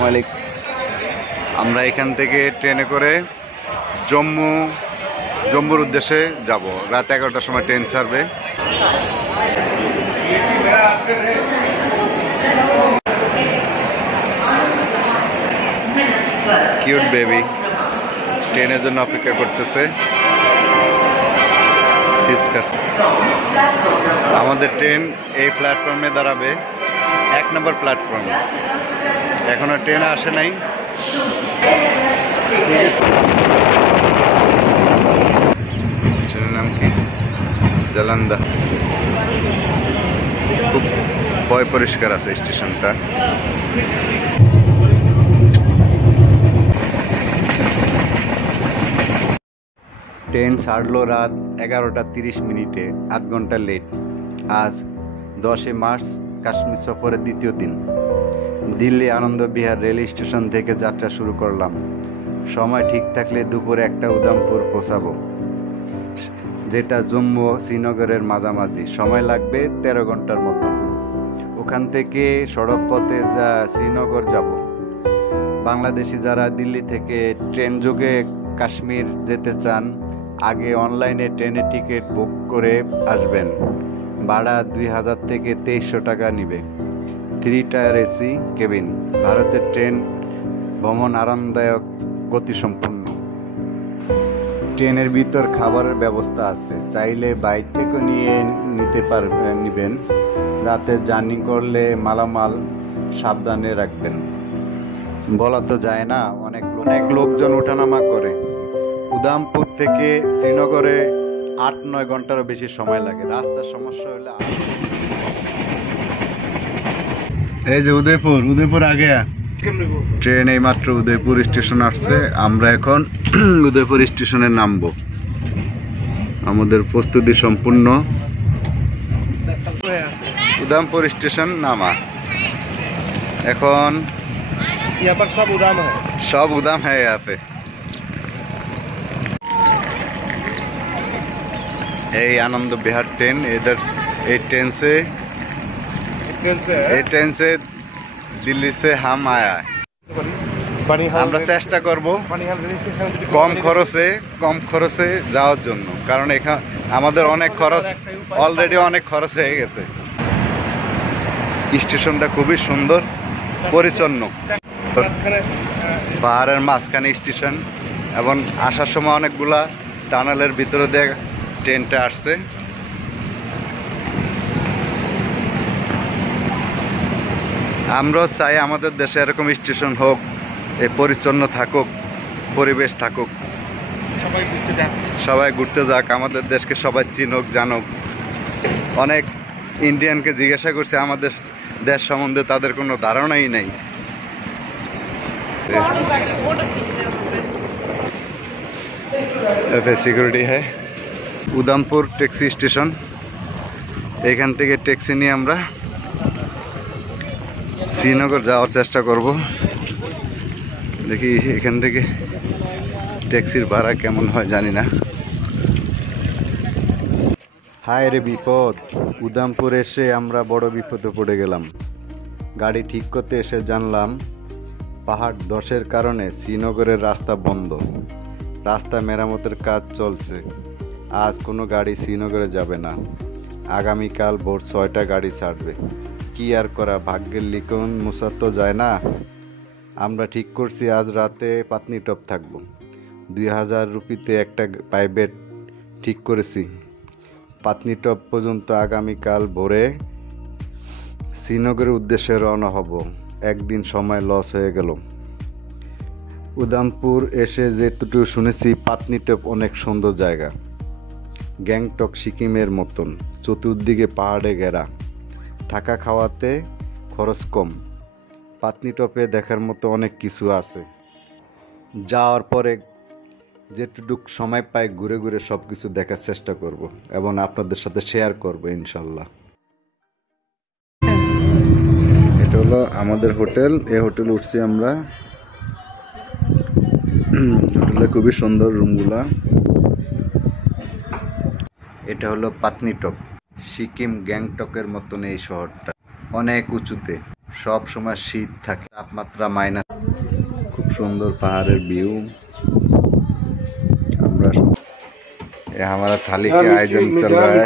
আসসালামু আলাইকুম। আমরা এখান থেকে ট্রেনে করে জম্মুর উদ্দেশ্যে যাব। রাত 11টার সময় ট্রেন ছাড়বে। কিউট বেবি ট্রেনের জন্য অপেক্ষা করতেছে। আমাদের ট্রেন এই প্ল্যাটফর্মে দাঁড়াবে, 1 নম্বর প্ল্যাটফর্মে। এখনো ট্রেন আসে নাই। ট্রেনের নাম কি? জালান্দা। খুব পরিষ্কার আছে স্টেশনটা। ট্রেন ছাড়লো রাত 11টা 30 মিনিটে, 8 ঘন্টা লেট। আজ 10 মার্চ, কাশ্মীর সফরের দ্বিতীয় দিন। দিল্লি আনন্দ বিহার রেল স্টেশন থেকে যাত্রা শুরু করলাম। সময় ঠিক থাকলে দুপুরে 1টা উধামপুর পৌঁছাবো, যেটা জম্মু ও শ্রীনগরের মাঝামাঝি। সময় লাগবে 13 ঘন্টার মতো। ওখান থেকে সড়ক পথে শ্রীনগর যাব। বাংলাদেশি যারা দিল্লি থেকে ট্রেন যোগে কাশ্মীর যেতে চান, আগে অনলাইনে ট্রেনের টিকিট বুক করে আসবেন। ভাড়া 2000 থেকে 2300 টাকা নিবে। 3 টায়ার এসি কেবিন। ভারতের ট্রেন ভ্রমণ আরামদায়ক, গতিসম্পন্ন। ট্রেনের ভিতর খাবারের ব্যবস্থা আছে, চাইলে বাইরে থেকে নিবেন। রাতে জার্নি করলে মালামাল সাবধানে রাখবেন। বলা তো যায় না, অনেক লোকজন ওঠানামা করে। উধামপুর থেকে শ্রীনগরে 8-9 ঘন্টারও বেশি সময় লাগে। রাস্তার সমস্যা হলে এই যে উদয়পুর আগে ট্রেন এই মাত্র উদয়পুর স্টেশন আসছে। আমরা এখন উদয়পুর স্টেশনে নামবো। আমাদের প্রস্তুতি সম্পূর্ণ। উধামপুর স্টেশন নামা। এখন সব উদাম হ্যাঁ यहाँ पे। এই আনন্দ বিহার ট্রেন इधर এই ट्रेन से दिल्ली से हम आया है। আমরা চেষ্টা করব কম খরচে যাওয়ার জন্য, কারণ এখানে আমাদের অলরেডি অনেক খরচ হয়ে গেছে। স্টেশনটা খুবই সুন্দর, পরিচ্ছন্ন। পাহাড়ের মাঝখানে স্টেশন, এবং আসার সময় অনেকগুলা টানেলের ভিতরে দিয়ে ট্রেনটা আসছে। আমরাও চাই আমাদের দেশে এরকম স্টেশন হোক, পরিচ্ছন্ন থাকুক, পরিবেশ থাকুক, সবাই ঘুরতে যাক, আমাদের দেশকে সবাই চিনুক জানুক। অনেক ইন্ডিয়ানকে জিজ্ঞাসা করছে আমাদের দেশ সম্বন্ধে, তাদের কোনো ধারণাই নাই। সিকিউরিটি হ্যাঁ। Udhampur taxi station. এখান থেকে ট্যাক্সি নিয়ে আমরা শ্রীনগর যাওয়ার চেষ্টা করব। দেখি এখান থেকে ট্যাক্সির ভাড়া কেমন হয় জানি না। হায় রে বিপদ! উধামপুর এসে আমরা বড় বিপদে পড়ে গেলাম। গাড়ি ঠিক করতে এসে জানলাম পাহাড় ধসের কারণে শ্রীনগরের রাস্তা বন্ধ। রাস্তা মেরামতের কাজ চলছে। আজ কোনো গাড়ি শ্রীনগরে যাবে না। আগামীকাল ভোর 6টা গাড়ি ছাড়বে। কি আর করা, ভাগ্যের লিখন মুছা তো যায় না। আমরা ঠিক করছি আজ রাতে পাতনিটপ থাকবো। 2000 রুপিতে একটা প্রাইভেট ঠিক করেছি। পাতনিটপ পর্যন্ত আগামীকাল ভোরে শ্রীনগরের উদ্দেশ্যে রওনা হব। একদিন সময় লস হয়ে গেল। উধামপুর এসে যেটুকু শুনেছি, পাতনিটপ অনেক সুন্দর জায়গা। গ্যাংটক সিকিমের মতন, চতুর্দিকে পাহাড়ে ঘেরা। থাকা খাওয়াতে খরচ কম। পাতনিটপে দেখার মতো অনেক কিছু আছে। যাওয়ার পরে যেটুকু সময় পাই ঘুরে ঘুরে সব কিছু দেখার চেষ্টা করব এবং আপনাদের সাথে শেয়ার করব ইনশাল্লাহ। এটা হলো আমাদের হোটেল। এই হোটেলে উঠছি আমরা। হোটেলে খুবই সুন্দর রুমগুলা। এটা হলো পাতনিটপ। সিকিম গ্যাংটকের মতন এই শহরটা, অনেক উঁচুতে। সব সময় শীত থাকে, তাপমাত্রা মাইনাস। খুব সুন্দর পাহাড়ের ভিউ। আমরা ये हमारा थाली के आयोजन चल रहा है।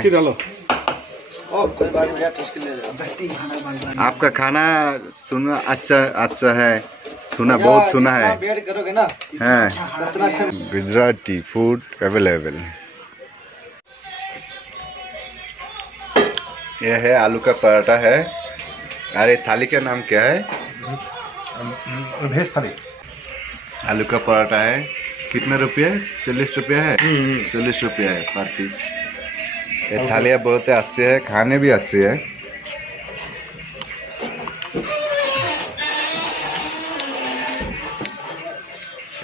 आपका खाना सुना अच्छा अच्छा है, सुना बहुत सुना है। हाँ, गुजराती फूड अवेलेबल। यह है आलू का पराठा है। अरे थाली का नाम क्या है? भेज थाली। आलू का पराठा है। कितना रुपया है? 40 रुपया है। 40 रुपया है पर पीस। ये थालियाँ बहुत अच्छे है, खाने भी अच्छे है।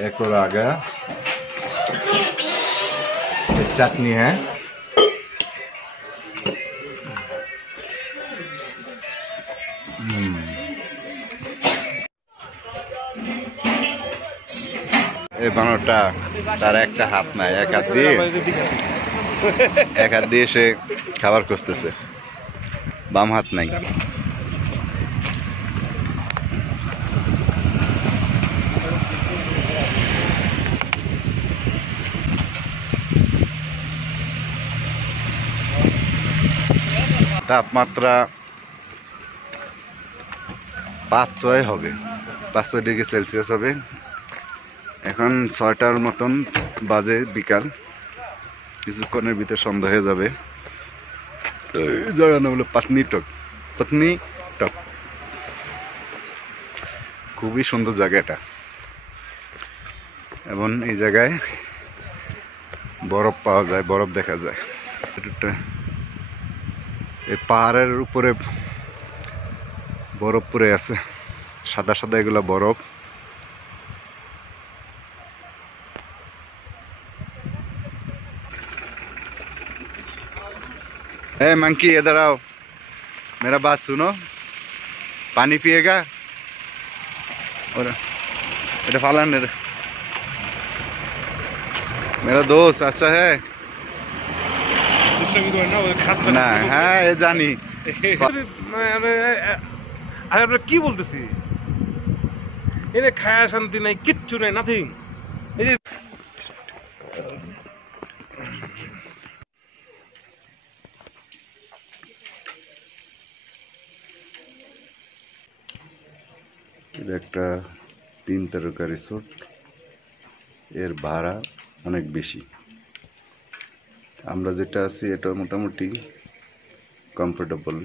एक और आ गया। ये चटनी है। এই বানরটা তার একটা হাত নাই, এক হাত দিয়ে সে খাবার খুঁজতেছে, বাম হাত নাই। তাপমাত্রা 5-6 হবে, 5-6 ডিগ্রি সেলসিয়াস হবে। এখন 6টার মতন বাজে বিকাল। কিছুক্ষণের ভিতরে সন্ধ্যা হয়ে যাবে। জায়গার নাম হলো পাটনি টক। খুবই সুন্দর জায়গা এটা, এবং এই জায়গায় বরফ পাওয়া যায়, বরফ দেখা যায়। এই পাহাড়ের উপরে বরফ পড়ে আছে, সাদা সাদা এগুলো বরফ। ए मंकी इधर आओ, मेरा बात सुनो। पानी पिएगा? और फालन मेरा दोस्त अच्छा है ना? हाँ ये जानी। আমরা কি বলতেছি, এনে খায়া শান্তি নাই, কিচ্ছু নাই, নাথিং। এই যে এটা একটা 3 তারকা রিসোর্ট। এর ভাড়া অনেক বেশি। আমরা যেটা আছি এটা মোটামুটি কমফোর্টেবল।